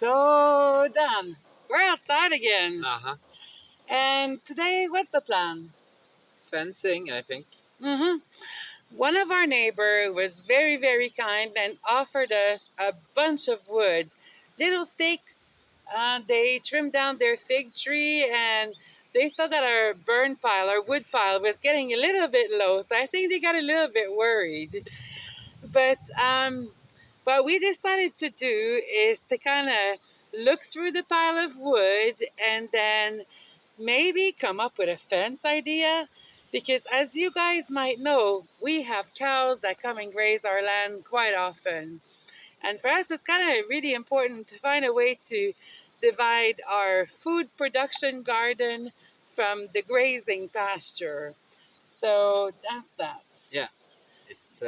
So, Dan, we're outside again. Uh-huh. And today, what's the plan? Fencing, I think. Mm-hmm. One of our neighbor was very, very kind and offered us a bunch of wood, little stakes. They trimmed down their fig tree and they saw that our burn pile, our wood pile, was getting a little bit low. So I think they got a little bit worried. But what we decided to do is to kind of look through the pile of wood and then maybe come up with a fence idea. Because as you guys might know, we have cows that come and graze our land quite often. And for us, it's kind of really important to find a way to divide our food production garden from the grazing pasture. So that's that. Yeah, it's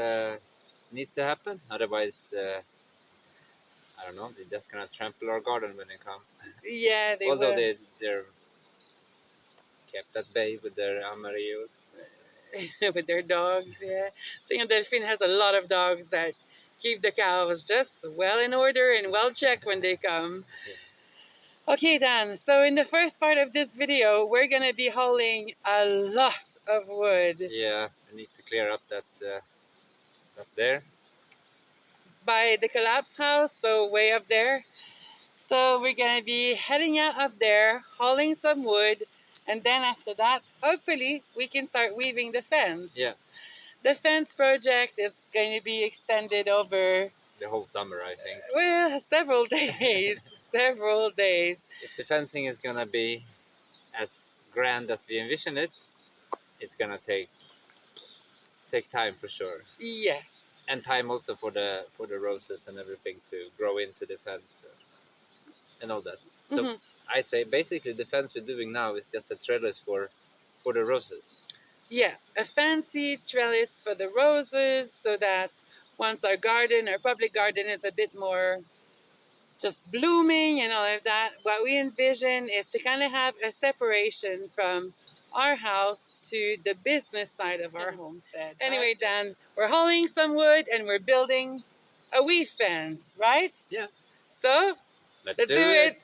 needs to happen. Otherwise, I don't know. They're just gonna trample our garden when they come. Yeah, they Although will. they're kept at bay with their amarillos. With their dogs, yeah. Seeing Delphine has a lot of dogs that keep the cows just well in order and well checked when they come. Yeah. Okay, Dan, so in the first part of this video, we're gonna be hauling a lot of wood Yeah, I need to clear up that it's up there. by the collapse house, so way up there. So we're gonna be heading out up there, hauling some wood, and then after that, hopefully, we can start weaving the fence. Yeah, The fence project is going to be extended over, the whole summer, I think. well, several days. Several days. If the fencing is gonna be as grand as we envision it, it's gonna take time for sure. Yes. And time also for the roses and everything to grow into the fence and all that. So Mhm. I say basically the fence we're doing now is just a trellis for the roses. Yeah, a fancy trellis for the roses so that once our garden, our public garden, is a bit more just blooming and all of that, what we envision is to kind of have a separation from our house to the business side of our homestead. Anyway, Dan, we're hauling some wood and we're building a weave fence, right? Yeah. So Let's let's do do it. it.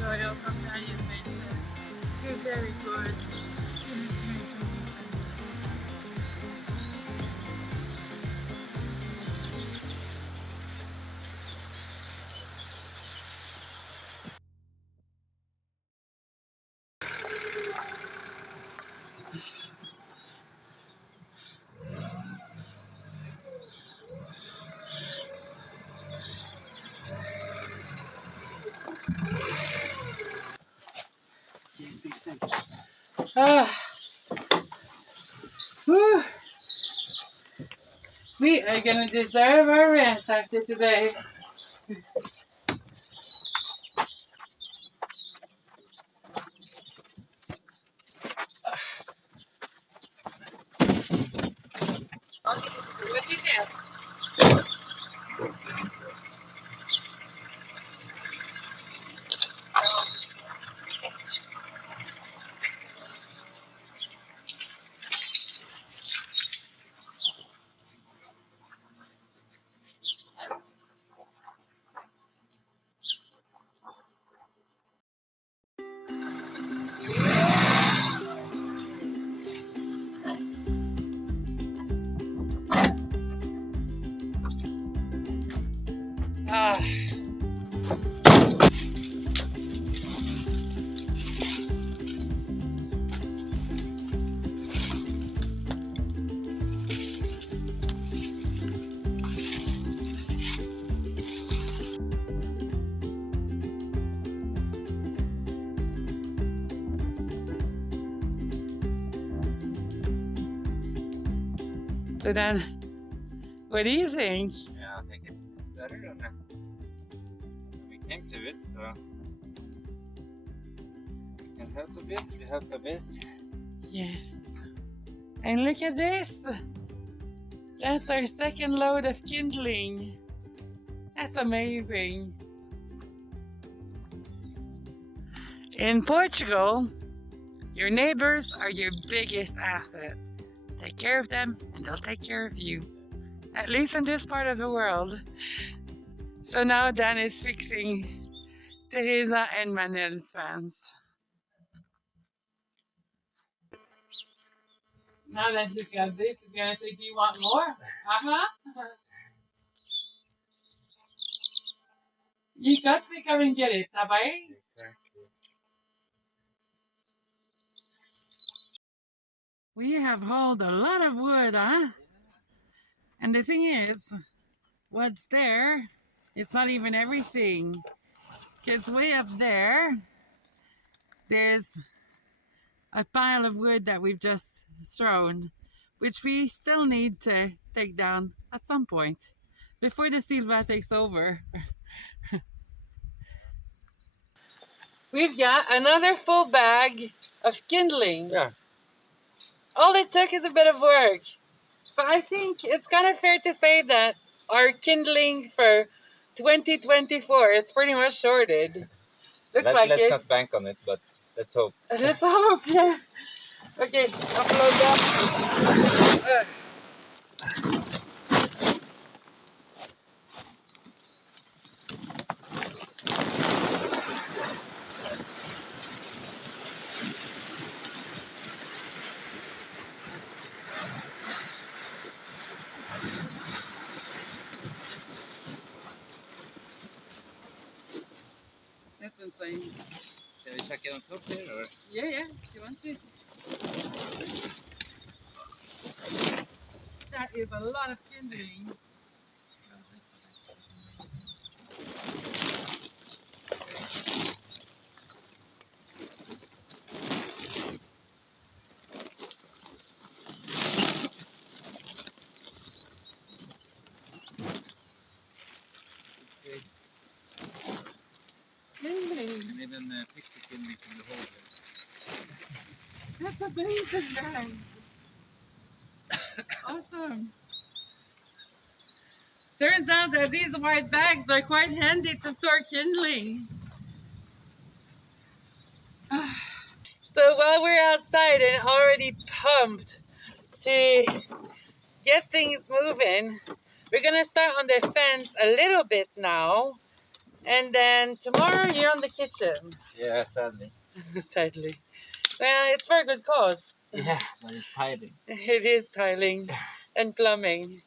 royal companionship. You're very good. Ah, whew. We are gonna deserve our rest after today. What you think? Ah. So then, what do you think? Yeah, I think it's better than when we came to it, so we can help a bit, we help a bit. Yes. And look at this. That's our second load of kindling. That's amazing. In Portugal, your neighbors are your biggest asset. Take care of them and they'll take care of you. At least in this part of the world. So now Dan is fixing Teresa and Manel's fans. Now that he's got this, he's gonna say, do you want more? Uh-huh. You got to come and get it, sabay? Exactly. We have hauled a lot of wood, huh? And the thing is, what's there, it's not even everything. Because way up there, there's a pile of wood that we've just thrown, which we still need to take down at some point before the Silva takes over. We've got another full bag of kindling. Yeah. All it took is a bit of work. So I think it's kind of fair to say that our kindling for 2024 is pretty much sorted. Looks like Let's it. not bank on it, but let's hope. Let's hope, yeah. Okay, upload that. That's insane. Shall we check it on top here, or? Yeah, yeah, if you want to. That is a lot of kindling. Okay. Kindling. And even pick the kindling from the hole here. That's amazing, guys. Awesome. Turns out that these white bags are quite handy to store kindling. So while we're outside and already pumped to get things moving, we're gonna start on the fence a little bit now. And then tomorrow you're on the kitchen. Yeah, sadly. Sadly. Well, it's for a good cause. Yeah, but it's tiring. It is tiling and plumbing.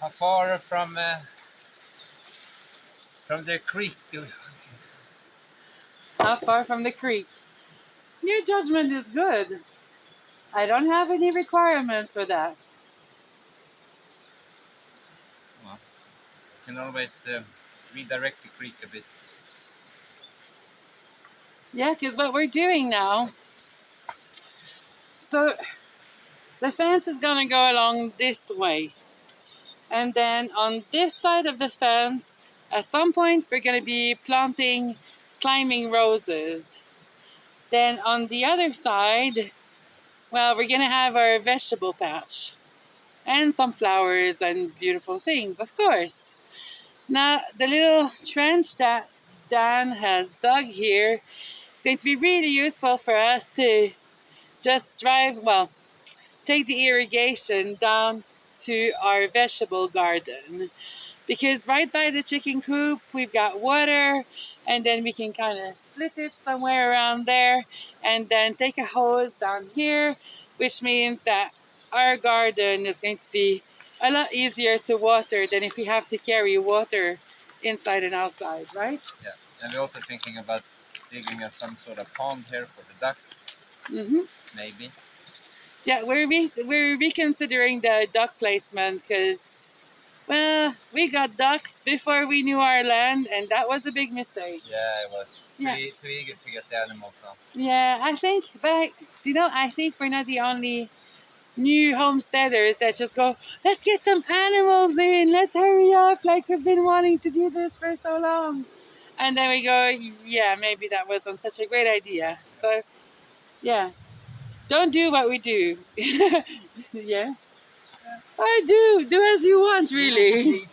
How far from the creek do we? How far from the creek? Your judgment is good. I don't have any requirements for that. Well, you can always redirect the creek a bit. Yeah, because what we're doing now, so the fence is going to go along this way. And then on this side of the fence, at some point, we're going to be planting climbing roses. Then on the other side, well, we're going to have our vegetable patch and some flowers and beautiful things, of course. Now, the little trench that Dan has dug here is going to be really useful for us to just take the irrigation down to our vegetable garden. Because right by the chicken coop, we've got water, and then we can kind of split it somewhere around there, and then take a hose down here, which means that our garden is going to be a lot easier to water than if we have to carry water inside and outside, right? Yeah, and we're also thinking about digging some sort of pond here for the ducks, Mm-hmm. maybe. Yeah, we're reconsidering the duck placement because, well, we got ducks before we knew our land, and that was a big mistake. Yeah, it was Yeah. too eager to get the animals on. Yeah, I think, but I think we're not the only new homesteaders that just go, let's get some animals in, let's hurry up, like we've been wanting to do this for so long. And then we go, yeah, maybe that wasn't such a great idea. So, yeah, don't do what we do. Yeah, I do as you want, really.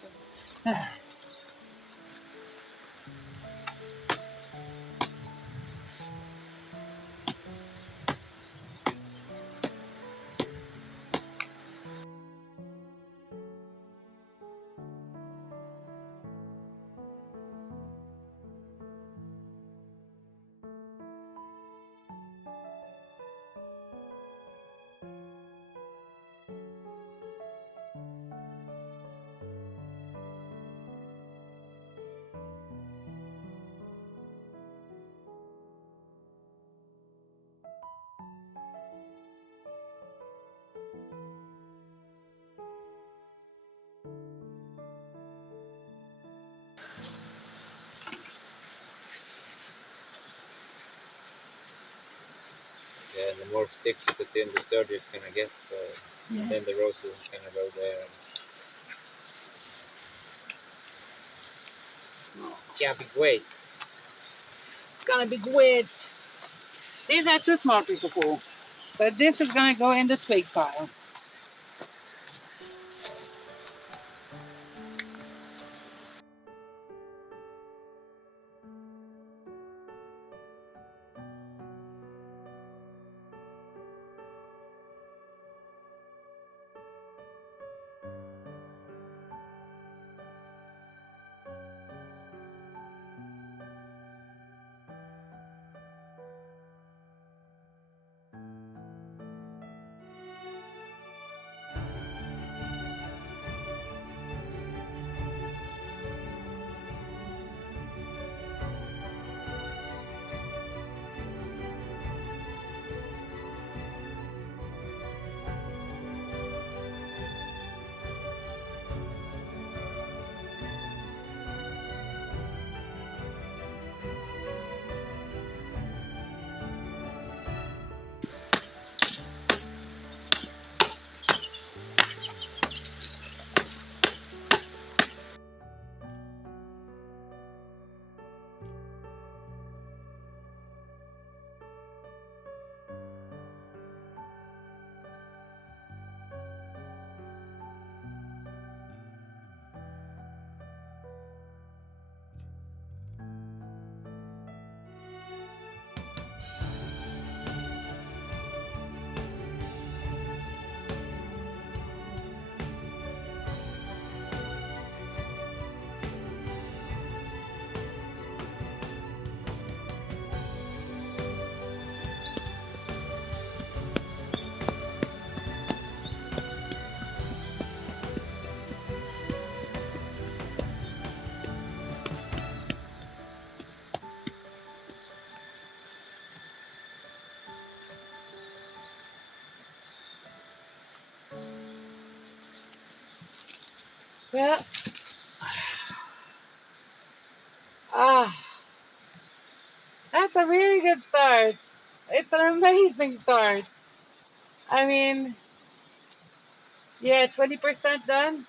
Yeah, and the more sticks you put in, the sturdier it's gonna get. So, Yeah. and then the roses is gonna go there. It's gonna be great. It's gonna be great. These are too small to cool. But this is gonna go in the twig pile. Well, ah, that's a really good start. It's an amazing start. I mean, yeah, 20% done.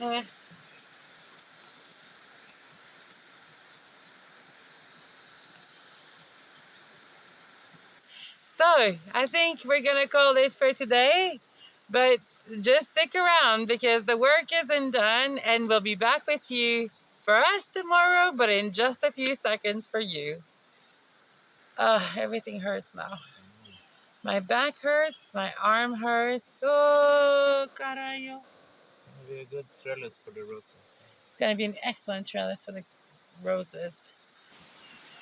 Eh. So, I think we're gonna call it for today, but just stick around because the work isn't done and we'll be back with you for us tomorrow, but in just a few seconds for you. Everything hurts now. My back hurts, my arm hurts. Oh, carajo. It's gonna be a good trellis for the roses. It's gonna be an excellent trellis for the roses.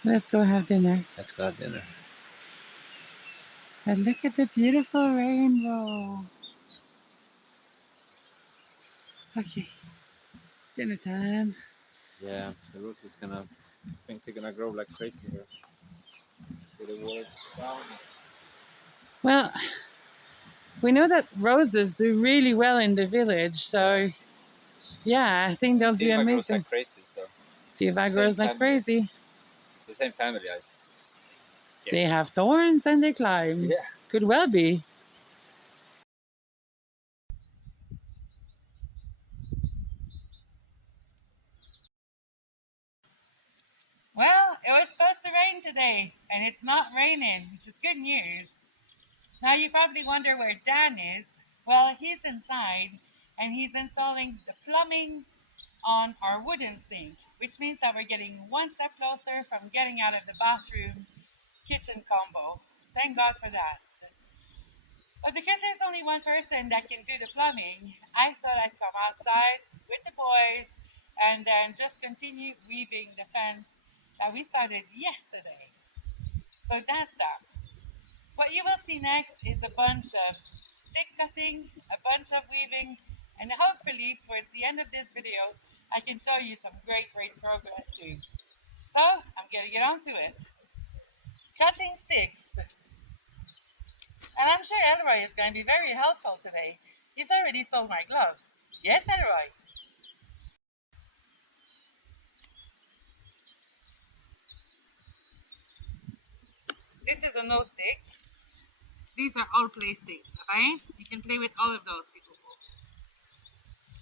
Let's go have dinner. Let's go have dinner. And look at the beautiful rainbow. Okay, dinner time. Yeah, the roses gonna. I think they're gonna grow like crazy here. With the water down. Well, we know that roses do really well in the village, so yeah, I think they'll do Silva grows amazing. like crazy, so Siva same grows like family. crazy. It's the same family as. They have thorns and they climb. Yeah. Could well be. Well, it was supposed to rain today, and it's not raining, which is good news. Now you probably wonder where Dan is. Well, he's inside, and he's installing the plumbing on our wooden sink, which means that we're getting one step closer from getting out of the bathroom kitchen combo. Thank God for that. But because there's only one person that can do the plumbing, I thought I'd come outside with the boys and then just continue weaving the fence that we started yesterday. So that's that. What you will see next is a bunch of stick cutting, a bunch of weaving, and hopefully towards the end of this video, I can show you some great progress too. So I'm gonna get on to it. Cutting sticks. And I'm sure Elroy is going to be very helpful today. He's already stole my gloves. Yes, Elroy? This is a no stick. These are all play sticks, okay? You can play with all of those, people.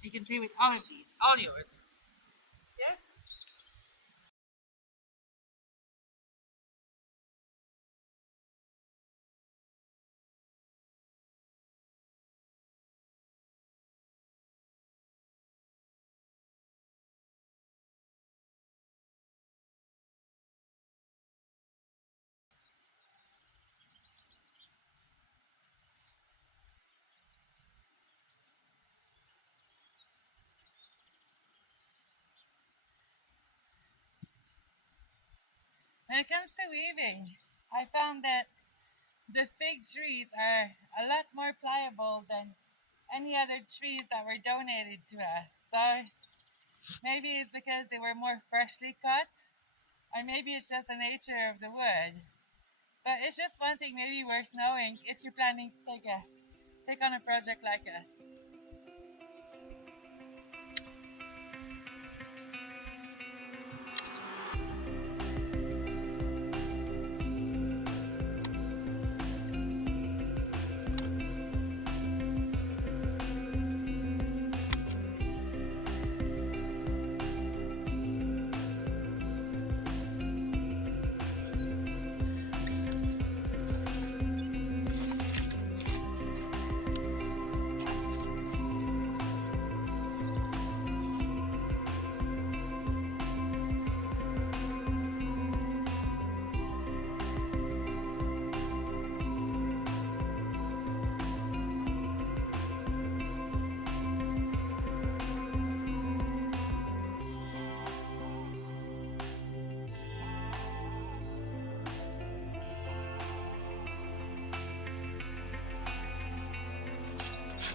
You can play with all of these, all yours. Yeah? When it comes to weaving, I found that the fig trees are a lot more pliable than any other trees that were donated to us. So maybe it's because they were more freshly cut, or maybe it's just the nature of the wood. But it's just one thing maybe worth knowing if you're planning to take on a project like us.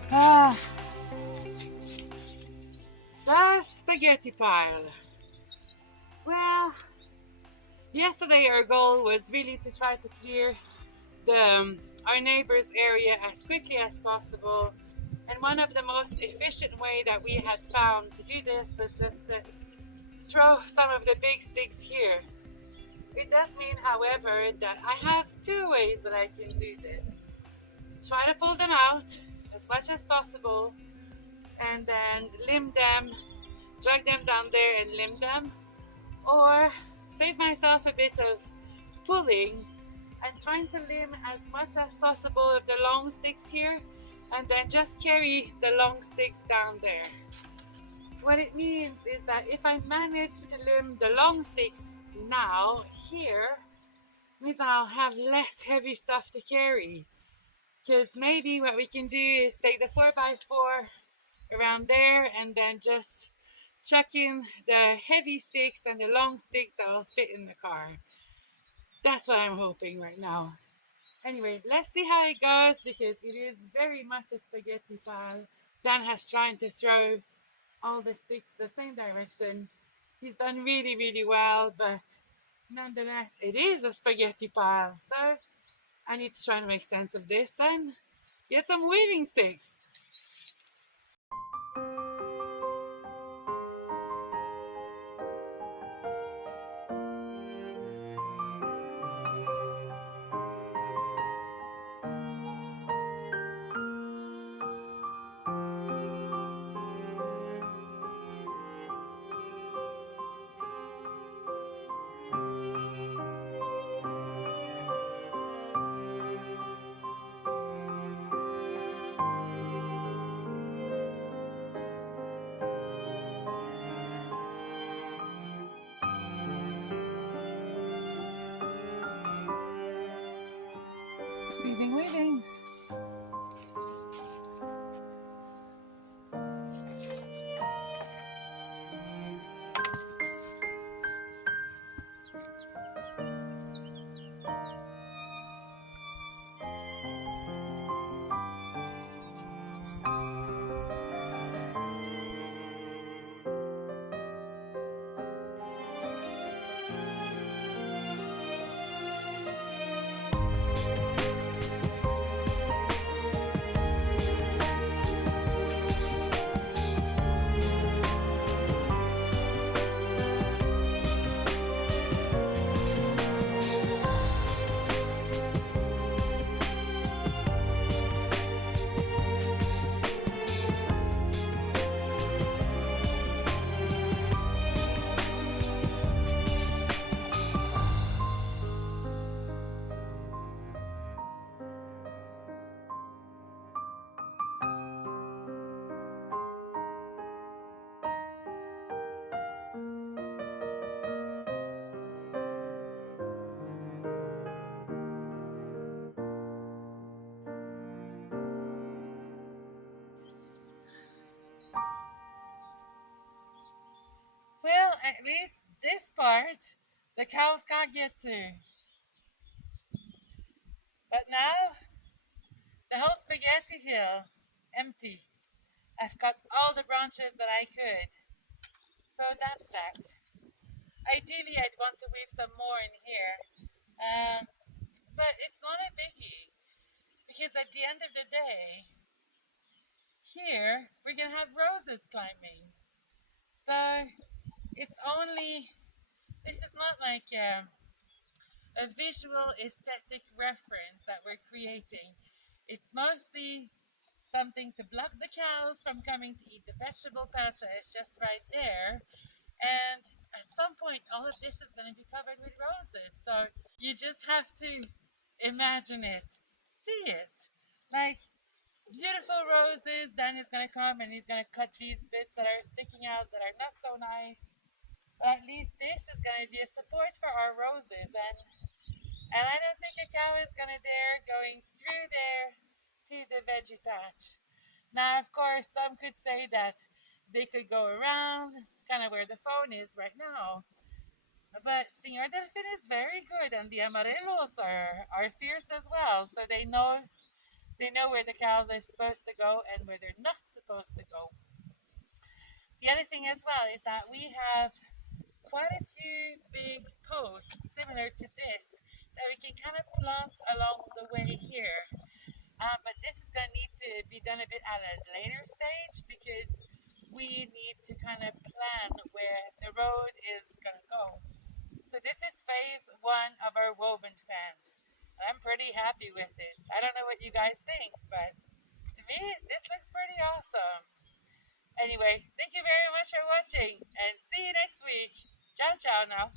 Ah, the spaghetti pile. Well, yesterday our goal was really to try to clear our neighbor's area as quickly as possible And one of the most efficient way that we had found to do this was just to throw some of the big sticks here. It does mean, however, that I have two ways that I can do this. Try to pull them out as much as possible and then limb them, drag them down there and limb them, or save myself a bit of pulling and trying to limb as much as possible of the long sticks here and then just carry the long sticks down there. What it means is that if I manage to limb the long sticks now here, means I'll have less heavy stuff to carry. Because maybe what we can do is take the 4x4 around there and then just chuck in the heavy sticks and the long sticks that will fit in the car. That's what I'm hoping right now. Anyway, let's see how it goes because it is very much a spaghetti pile. Dan has trying to throw all the sticks the same direction. He's done really, really well, but nonetheless, it is a spaghetti pile. So I need to try and make sense of this then. Get some weaving sticks. Weaving, weaving. Well, at least this part the cows can't get to. But now the whole spaghetti hill empty. I've cut all the branches that I could. So that's that. Ideally, I'd want to weave some more in here. Um, but it's not a biggie because at the end of the day, here we're going to have roses climbing. So it's only, this is not like a visual aesthetic reference that we're creating. It's mostly something to block the cows from coming to eat the vegetable patch that is just right there. And at some point, all of this is going to be covered with roses. So you just have to imagine it, see it. Like beautiful roses, then he's going to come and he's going to cut these bits that are sticking out that are not so nice. But at least this is going to be a support for our roses. And I don't think a cow is going to dare going through there to the veggie patch. Now, of course, some could say that they could go around, kind of where the phone is right now. But Senor Delfin is very good, and the Amarillos are fierce as well. So they know where the cows are supposed to go and where they're not supposed to go. The other thing as well is that we have quite a few big posts similar to this that we can kind of plant along the way here. But this is going to need to be done a bit at a later stage because we need to kind of plan where the road is going to go. So this is phase one of our woven fans. And I'm pretty happy with it. I don't know what you guys think, but to me, this looks pretty awesome. Anyway, thank you very much for watching and see you next week. Ciao, ciao now.